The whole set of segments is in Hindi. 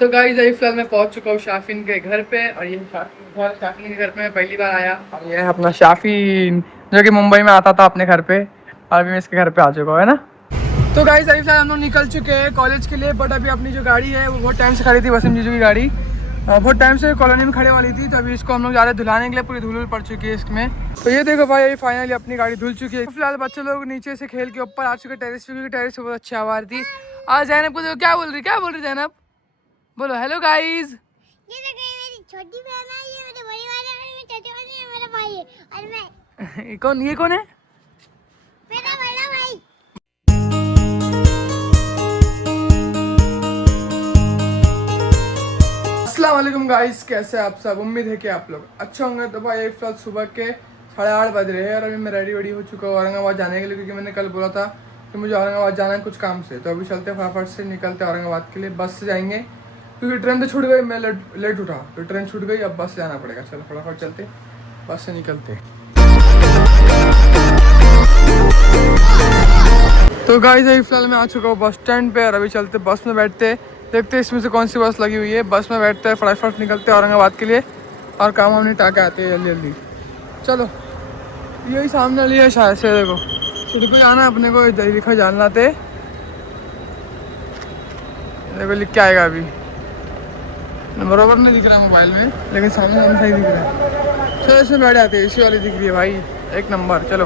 तो गाइस अभी फिलहाल मैं पहुंच चुका हूँ शाफिन के घर पे। और ये शाफिन के घर पे मैं पहली बार आया। और ये है अपना शाफिन जो कि मुंबई में आता था अपने घर पे, और अभी मैं इसके घर पे आ चुका हूँ, है ना। तो गाइस अभी फिलहाल हम लोग निकल चुके हैं कॉलेज के लिए। बट अभी अपनी जो गाड़ी है वो बहुत टाइम से खड़ी थी, वसीम जीजू की गाड़ी बहुत टाइम से कॉलोनी में खड़े वाली थी। तो अभी इसको हम लोग जा रहे हैं धुलाने के लिए, पूरी धूल पड़ चुकी है इसमें। तो ये देखो भाई, अभी फाइनली अपनी गाड़ी धुल चुकी है। फिलहाल बच्चे लोग नीचे से खेल के ऊपर आ चुके टेरिस पे, क्योंकि टेरिस पे बहुत अच्छी आवाज़ थी। आज जैनब को देखो क्या बोल रही जैनब, बोलो हेलो गाइज। ये देखो, ये मेरी छोटी बहन है, ये मेरे बड़ी वाली है, मेरी छोटी वाली है, मेरा भाई है, और मैं ये कौन है? मेरा बड़ा भाई। अस्सलाम वालेकुम गाइस, कैसे आप सब? उम्मीद है कि आप लोग अच्छा होंगे। तो भाई फिलहाल सुबह के 8:30 बज रहे हैं और अभी मैं रेडी हो चुका हूँ औरंगाबाद जाने के लिए, क्योंकि मैंने कल बोला था कि मुझे औरंगाबाद जाना है कुछ काम से। तो अभी चलते फटाफट से निकलते औरंगाबाद के लिए, बस से जाएंगे क्योंकि ट्रेन तो छूट गई। मैं लेट उठा तो ट्रेन छूट गई, अब बस से जाना पड़ेगा। चलो फटाफट चलते, बस से निकलते। तो गाइस अभी फिलहाल मैं आ चुका हूँ बस स्टैंड पे, और अभी चलते बस में बैठते, देखते इसमें से कौन सी बस लगी हुई है। बस में बैठते हैं, फटाफट निकलते हैं औरंगाबाद के लिए, और काम हम निपटा के आते हैं जल्दी जल्दी। चलो यही सामने वाली है शायद से, देखो इधर को जाना अपने को, इधर लिखा जानना थे, देखो लिख के आएगा। अभी बराबर नहीं दिख रहा मोबाइल में, लेकिन सामने सामने सही दिख रहा है। चलो इसमें बैठ जाते हैं, इसी वाली दिख रही है भाई, एक नंबर। चलो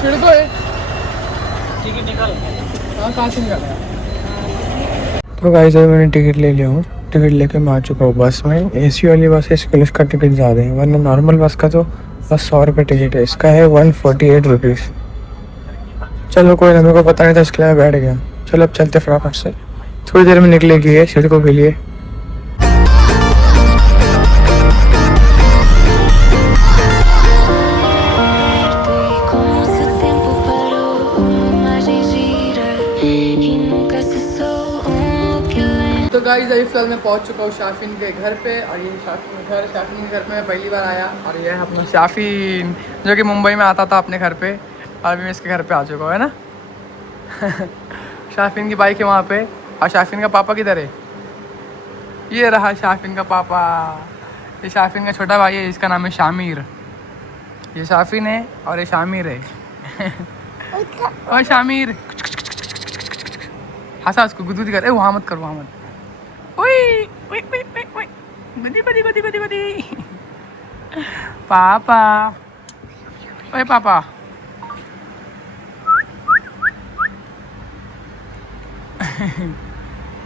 छिड़को है, टिकट निकाल। हाँ कहाँ से निकालेगा? तो गाइस अभी मैंने टिकट ले लिया हूँ, टिकट लेके मैं आ चुका हूँ बस में। एसी वाली बस है, इसके इसका टिकट ज़्यादा है, वरना नॉर्मल बस का तो बस 100 रुपये टिकट है, इसका है 148 रुपीज़। चलो कोई ना, मेरे को पता नहीं था, इसके लिए मैं बैठ गया। चलो अब चलते फटाफट से, थोड़ी देर में निकलेगी है सड़कों के लिए। तो गाइस अभी फिलहाल मैं पहुंच चुका हूँ शाफिन के घर पे। और ये शाफिन के घर पे मैं पहली बार आया। और ये है अपना शाफिन जो कि मुंबई में आता था अपने घर पे, और अभी मैं इसके घर पे आ चुका हूँ, है ना। शाफिन की बाइक है वहाँ पे। और शाफिन का पापा किधर है? ये रहा शाफिन का पापा। ये शाफिन का छोटा भाई है, इसका नाम है शामिर। ये शाफिन है और ये शामिर है। और शामिर हंसा उसको, गुदगुदी कर। वहाँ मत कर, वहाँ मत। ओए ओए ओए ओए ओए, गुदी गुदी गुदी गुदी गुदी। पापा, ओए पापा।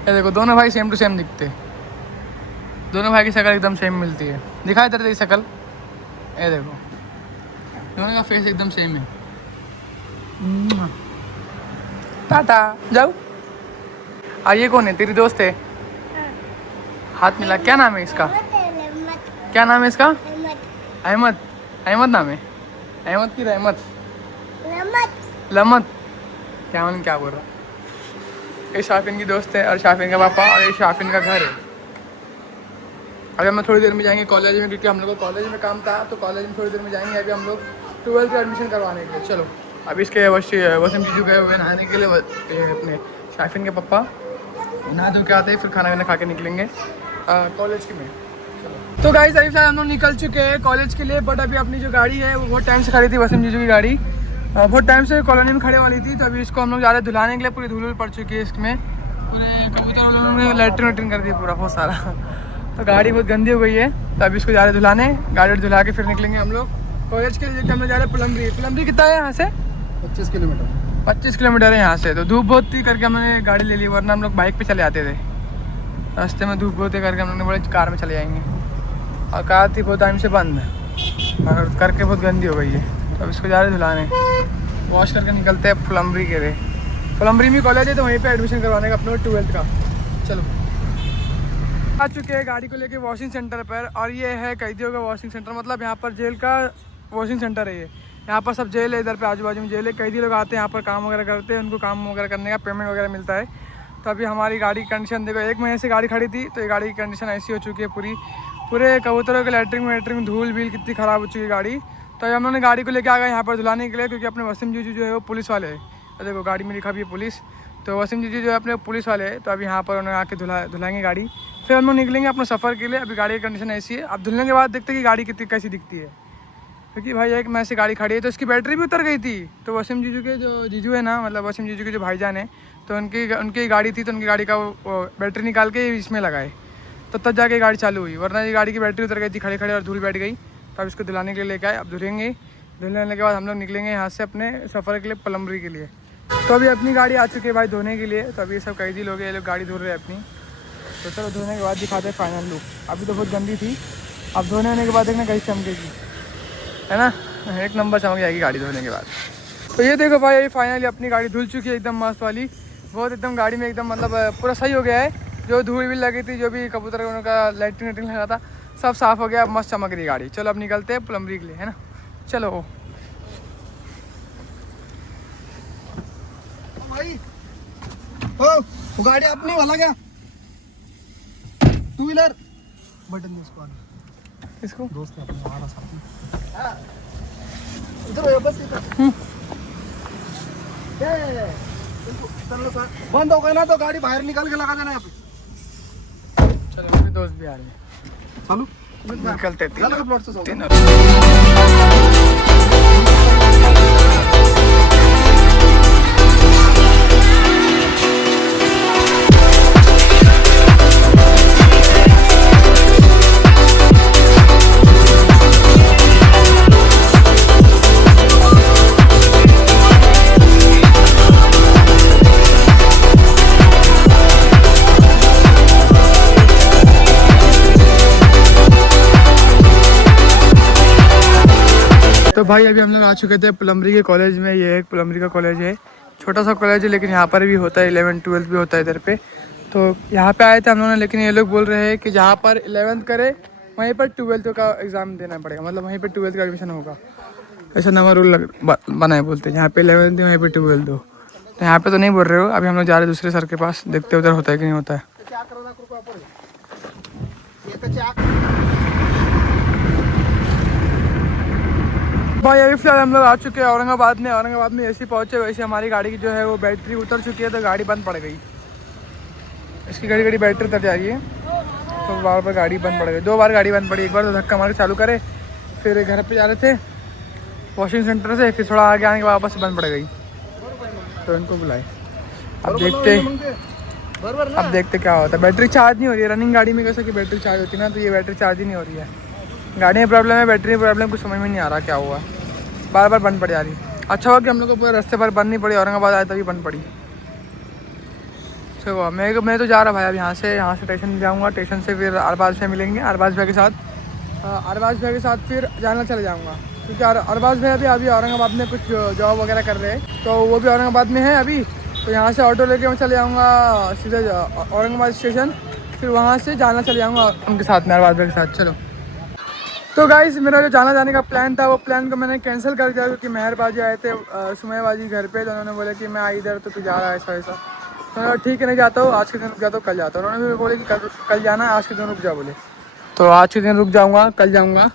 ये देखो दोनों भाई सेम टू सेम दिखते, दोनों भाई की शक्ल एकदम सेम मिलती है। दिखाई दे रही शक्ल, ये देखो दोनों का फेस एकदम सेम है। टाटा जाओ। और ये कौन है? तेरी दोस्त है? हाथ मिला। क्या नाम है इसका? क्या नाम है इसका? अहमद। अहमद नाम है? अहमद की रहमत, लमत, क्या मालूम क्या बोल रहा। ये शाफिन की दोस्त है और शाफिन का पापा, और ये शाफिन का घर है। अभी हम थोड़ी देर में जाएंगे कॉलेज में, क्योंकि हम लोग को कॉलेज में काम था, तो कॉलेज में थोड़ी देर में जाएंगे। अभी हम लोग 12th का एडमिशन करवाने के लिए। चलो अभी इसके वसीम जीजू गए हुए नहाने के लिए, अपने शाफिन के पापा नहा धो के आते हैं, फिर खाना वाना खा के निकलेंगे कॉलेज के में। तो गाइस अभी फिलहाल हम लोग निकल चुके हैं कॉलेज के लिए। बट अभी अपनी जो गाड़ी है वो बहुत टाइम से खड़ी थी, वसीम जीजू की गाड़ी बहुत टाइम से कॉलोनी में खड़े वाली थी। तो अभी इसको हम लोग जा रहे हैं धुलाने के लिए, पूरी धूल पड़ चुकी है इसमें, पूरे कबूतर वालों ने लैट्रिन कर दिया पूरा बहुत सारा। तो गाड़ी बहुत गंदी हो गई है, तो अभी इसको जा रहे हैं धुलाने। गाड़ी धुला के फिर निकलेंगे हम लोग कॉलेज के लिए। हम लोग जा रहे हैं प्लम्बरी। प्लम्बरी कितना है यहाँ से? 25 किलोमीटर। 25 किलोमीटर है यहाँ से। तो धूप बहुत थी करके हमने गाड़ी ले ली, वरना हम लोग बाइक पे चले आते थे। रास्ते में धूप बहुत है करके हम लोग ने बोले कार में चले जाएंगे, और कार थी बहुत टाइम से बंद, और करके बहुत गंदी हो गई है। तो अब इसको जा रहे धुलाने, वॉश करके निकलते हैं प्लम्बरी के लिए। प्लम्बरी में कॉलेज है, तो वहीं पे एडमिशन करवाने का अपने 12th का। चलो आ चुके हैं गाड़ी को लेके वॉशिंग सेंटर पर। और ये है कैदियों का वॉशिंग सेंटर, मतलब यहाँ पर जेल का वॉशिंग सेंटर है ये। यहाँ पर सब जेल है, इधर पे आजू बाजू में जेल है। कैदी लोग आते हैं यहाँ पर काम वगैरह करते हैं, उनको काम वगैरह करने का पेमेंट वगैरह मिलता है। तो अभी हमारी गाड़ी की कंडीशन देखो, 1 महीने से गाड़ी खड़ी थी, तो ये गाड़ी की कंडीशन ऐसी हो चुकी है पूरे कबूतरों के लैटरिन वैटरिन धूल भील कितनी ख़राब हो चुकी है गाड़ी। तो हम लोगों ने गाड़ी को लेके आ गए यहाँ पर धुलाने के लिए, क्योंकि अपने वसीम जीजू जो है वो पुलिस वाले हैं। तो देखो गाड़ी में लिखा भी है पुलिस, तो वसीम जीजू जो है अपने पुलिस वाले हैं, तो अभी यहाँ पर उन्हें आके धुलाएंगे गाड़ी, फिर हम लोग निकलेंगे अपने सफ़र के लिए। अभी गाड़ी की कंडीशन ऐसी है, अब धुलने के बाद देखते हैं कि गाड़ी कितनी कैसी दिखती है, क्योंकि भाई एक में से गाड़ी खड़ी है तो इसकी बैटरी भी उतर गई थी। तो वसीम जीजू के जो जीजू है ना, मतलब वसीम जीजू के जो भाईजान है, तो उनकी गाड़ी थी, तो उनकी गाड़ी का वो बैटरी निकाल के इसमें लगाए, तो तब जाके गाड़ी चालू हुई, वरना ये गाड़ी की बैटरी उतर गई थी खड़े खड़े और धूल बैठ गई। तो अब इसको धुलाने के लिए लेके आए, अब धुलेंगे। धुलने के बाद हम लोग निकलेंगे यहाँ से अपने सफ़र के लिए प्लम्बरी के लिए। तो अभी अपनी गाड़ी आ चुकी है भाई धोने के लिए, तो अभी ये सब कैदी लोग हैं, ये लोग गाड़ी धो रहे हैं अपनी। तो चलो धोने के बाद दिखाते हैं फाइनल लुक। अभी तो बहुत गंदी थी, अब धोने होने के बाद देखना कैसी चमकेगी, है ना, एक नंबर चमक जाएगी गाड़ी धोने के बाद। तो ये देखो भाई, अभी फाइनली अपनी गाड़ी धुल चुकी है एकदम मस्त वाली, बहुत एकदम गाड़ी में एकदम मतलब पूरा सही हो गया है। जो धूल भी लगी थी, जो भी कबूतर उनका लाइटिंग वाइटिंग लगा था, सब साफ़ हो गया, अब मस्त चमक रही गाड़ी। चलो अब निकलते हैं प्लम्बरी के लिए, है ना, चलो। भाई वो गाड़ी अपनी वाला क्या, टू व्हीलर बटन इसको दोस्त है अपने हमारा साथ इधर बस इधर बंद हो गए ना तो गाड़ी बाहर निकाल के लगा देना यहाँ पे। चलो मेरे दोस्त भी आ रहे हैं, चालू निकलते चलो प्लॉट से तीनों। तो भाई अभी हम लोग आ चुके थे प्लम्बरी के कॉलेज में। ये एक प्लम्बरी का कॉलेज है, छोटा सा कॉलेज है, लेकिन यहाँ पर भी होता है 11th 12th भी होता है इधर पे। तो यहाँ पे आए थे हम लोगों ने, लेकिन ये लोग बोल रहे हैं कि जहाँ पर 11th करे वहीं पर 12th का एग्ज़ाम देना पड़ेगा, मतलब वहीं पर 12th का एडमिशन होगा। ऐसा नवा रूल बनाए, बोलते हैं जहाँ पे 11th वहीं पर 12th दो। तो यहाँ पे तो नहीं बोल रहे हो, अभी हम लोग जा रहे हैं दूसरे सर के पास, देखते उधर होता है कि नहीं होता है। भाई अभी फिलहाल हम लोग आ चुके हैं औरंगाबाद में। औरंगाबाद में जैसे पहुँचे वैसे हमारी गाड़ी की जो है वो बैटरी उतर चुकी है, तो गाड़ी बंद पड़ गई। इसकी घड़ी बैटरी उतर जा रही है, तो बार बार गाड़ी बंद पड़ गई। 2 बार गाड़ी बंद पड़ी, एक बार तो धक्का मार के चालू करे, फिर घर पे जा रहे थे वॉशिंग सेंटर से, फिर थोड़ा आगे आने के बाद वापस बंद पड़ गई। तो इनको बुलाए, अब देखते क्या होता है। बैटरी चार्ज नहीं हो रही है रनिंग गाड़ी में, कैसे कि बैटरी चार्ज होती है ना, तो ये बैटरी चार्ज ही नहीं हो रही है। गाड़ी में प्रॉब्लम है, बैटरी में प्रॉब्लम, कुछ समझ में नहीं आ रहा क्या हुआ, बार बार बंद पड़ जा रही। अच्छा हुआ कि हम लोग को पूरे रास्ते पर बंद नहीं पड़ी, औरंगाबाद आए तभी बंद पड़ी। चलो मैं तो जा रहा भाई अब यहाँ से स्टेशन जाऊँगा, स्टेशन से फिर अरबाज भाई मिलेंगे, अरबाज भाई के साथ फिर जाना चले जाऊँगा, क्योंकि अरबाज भाई अभी औरंगाबाद में कुछ जॉब वगैरह कर रहे हैं, तो वो भी औरंगाबाद में है अभी। तो यहाँ से ऑटो लेके मैं चले जाऊँगा सीधे औरंगाबाद स्टेशन, फिर वहाँ से जाना चले जाऊँगा उनके साथ में, अरबाज भाई के साथ। चलो तो गाइस मेरा जो जाने का प्लान था, वो प्लान को मैंने कैंसिल कर दिया, क्योंकि मेहरबाजी आए थे सुमयबाजी घर पे, तो उन्होंने बोला कि मैं आई इधर तो तू जा रहा है ऐसा। तो ठीक है नहीं जाता हूँ, आज के दिन रुक जाता हूँ, कल जाता हूँ। उन्होंने भी बोले कि कल जाना है, आज के दिन रुक जा बोले, तो आज के दिन रुक जाऊँगा, कल जाऊँगा।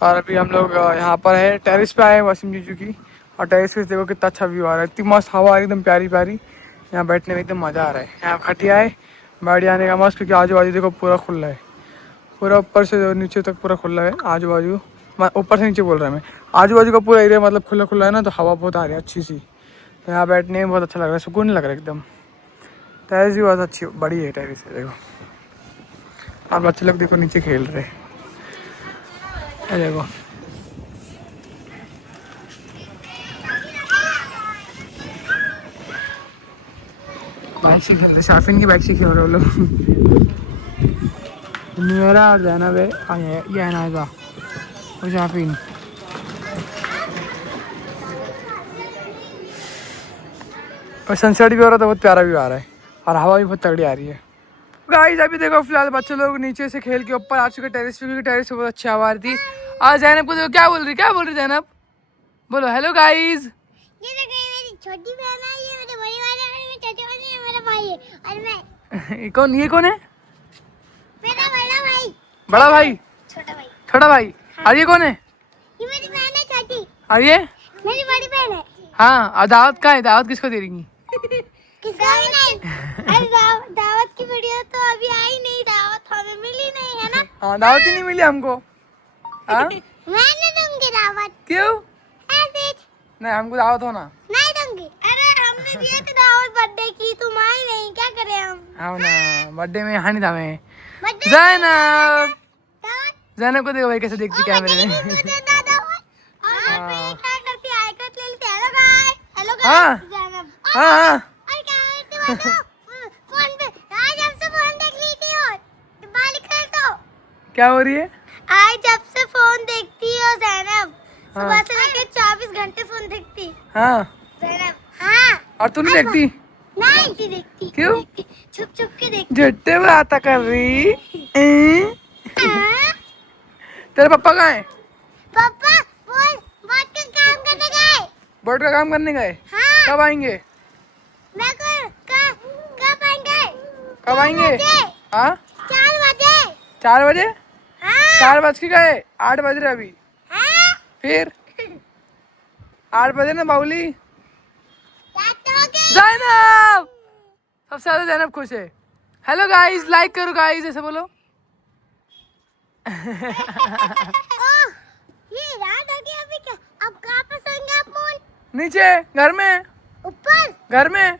और अभी हम लोग यहाँ पर है टेरिस पे आए वसीम जीजू की, और टेरिस पे देखो कितना अच्छा व्यू आ रहा है, इतनी मस्त हवा एकदम प्यारी प्यारी, यहाँ बैठने में एकदम मज़ा आ रहा है। यहाँ खटिया है, बैठ जाने का मस्त, क्योंकि आजू बाजू देखो पूरा खुला है, पूरा ऊपर से नीचे तक पूरा खुला है आजू बाजू। ऊपर से नीचे बोल रहा है मैं, आजू बाजू का पूरा एरिया मतलब खुला है ना, तो हवा बहुत आ रही है अच्छी सी, तो यहाँ बैठने में बहुत अच्छा लग रहा है, सुकून लग रहा है एकदम। टेरिस भी बहुत अच्छी बड़ी है टेरिस है देखो, और बच्चे लोग देखो नीचे खेल रहे हैं, देखो बाइक से खेल रहे, शाफिन की बाइक से खेल रहे वो लोग। मेरा और जैनब है, ये है नाइजा और शाफिन। और सनसेट भी हो रहा था, बहुत प्यारा भी आ रहा है, और हवा भी बहुत तगड़ी आ रही है। गाइस अभी देखो फिलहाल बच्चे लोग नीचे से खेल के ऊपर आ चुके टेरिस पे, क्योंकि टेरिस पे बहुत अच्छी हवा आ रही थी। आज जैनब को देखो क्या बोल रही जैनब, बोलो हेलो गाइस। ये देखो ये मेरी छोटी बहन है, ये मेरे बड़ी वाला है, मेरी छोटी वाली है, मेरा भाई है, और मैं ये कौन है? मेरा बड़ा भाई। बड़ा भाई? छोटा भाई। और ये कौन है? ये मेरी बहन है छोटी। और ये मेरी बड़ी बहन है। हाँ, और दावत का है, दावत किसको दे रही? किसका भी नहीं। अरे दावत की वीडियो तो अभी आई नहीं, दावत हमें मिली नहीं है ना। हाँ दावत ही नहीं मिली हमको। हाँ मैं नहीं दूंगी दावत। क्यों? ऐसे ही। नहीं हमको दावत हो ना। नहीं दूंगी। अरे हमने दिए थे दावत बर्थडे की, तुम आई नहीं, क्या करें हम। हाँ ना बर्थडे में हानि था मैं। बर्थडे जैनब दावत जैनब को देखो भाई कैसे देखती कैमरे में। और फिर क्या करती है, आई कट ले लेती है। हेलो हाँ। गाइस, जैनब। हाँ हाँ और क्या करती हो फोन पे, आज हमसे फोन देख ली थी और बाल कर दो। क्या हो रही है? आज जब से फोन देखती हो जैनब, हाँ। सुबह से लेकर 24 घंटे फोन देखती हाँ जैनब। हाँ और तू नहीं देखती? नहीं देखती। क्यों? छुप छुप के देखती। झट्टे बात कर रही। हाँ? तेरे पापा कहाँ है? पापा बोल बात का काम करने गए। बोर्ड का काम करने गए। हाँ कब आएंगे? मैं कब आएंगे? कब आएंगे? हाँ 4 बजे। 4 बजे। हाँ 4 बज के गए, 8 बज रहे अभी। हाँ फिर 8 बजे ना बाउली। रात तो हो गई। जैनब सबसे ज्यादा जैनब खुश है। हेलो गाइस, लाइक करो गाइस, ऐसे बोलो। ओह, ये रात हो गई अभी क्या? अब कहाँ पर सोएंगे आप मोन? नीचे घर में। ऊपर घर में। है?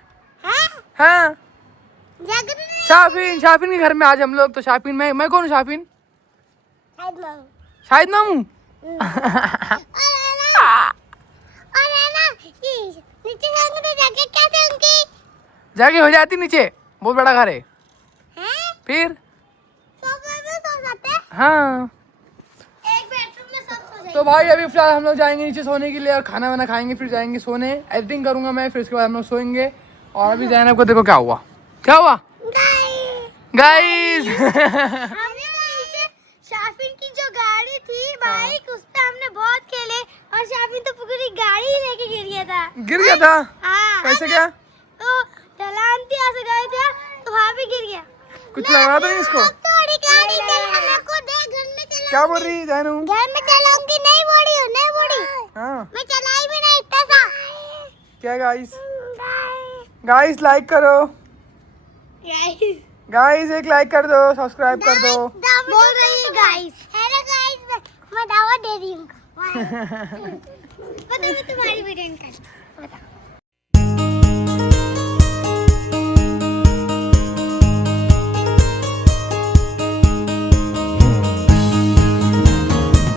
हाँ जागरण नहीं? शाफिन के घर में आज हम लोग। तो शाफिन मैं कौन हूँ? शाफिन शायद मैं हूँ। शायद नाम हूँ। और है ना ये नीचे सोएंगे तो जैकेट कैसे होंगी? जाके हो जाती नीचे, बहुत बड़ा घर है। हैं? फिर सोफे में सो सकते हैं? हाँ एक बेडरूम में सब सो जाएंगे। तो भाई अभी फिलहाल हम लोग जाएंगे नीचे सोने के लिए और खाना वाना खाएंगे, फिर जाएंगे सोने। एडिटिंग करूंगा मैं, फिर उसके बाद हम लोग सोएंगे। और अभी जैनब को देखो क्या हुआ। क्या हुआ गाइस? हमने नीचे शाफिन की जो गाड़ी थी बाइक, उस पे हमने बहुत खेले और शाफिन तो पूरी गाड़ी ही लेके गिर गया था। गिर गया था? हाँ कैसे क्या? तो ढलान थी, ऐसे गए थे तो वहाँ भी गिर गया। कुछ लगा तो नहीं इसको? अब थोड़ी गाड़ी चलाने को दे, घर में चला। क्या बोल रही जैनब? घर में चलाऊंगी, नहीं बोली हो, नहीं बोली। हाँ मैं चलाई भी नहीं इतना सा। क्या गाइस लाइक करो गाइस, एक लाइक कर दो, सब्सक्राइब कर दो। बोल रही है गाइस। हेलो गाइस, मैं दावत दे रही हूँ। पता मैं तुम्हारी वीडियो कर। बता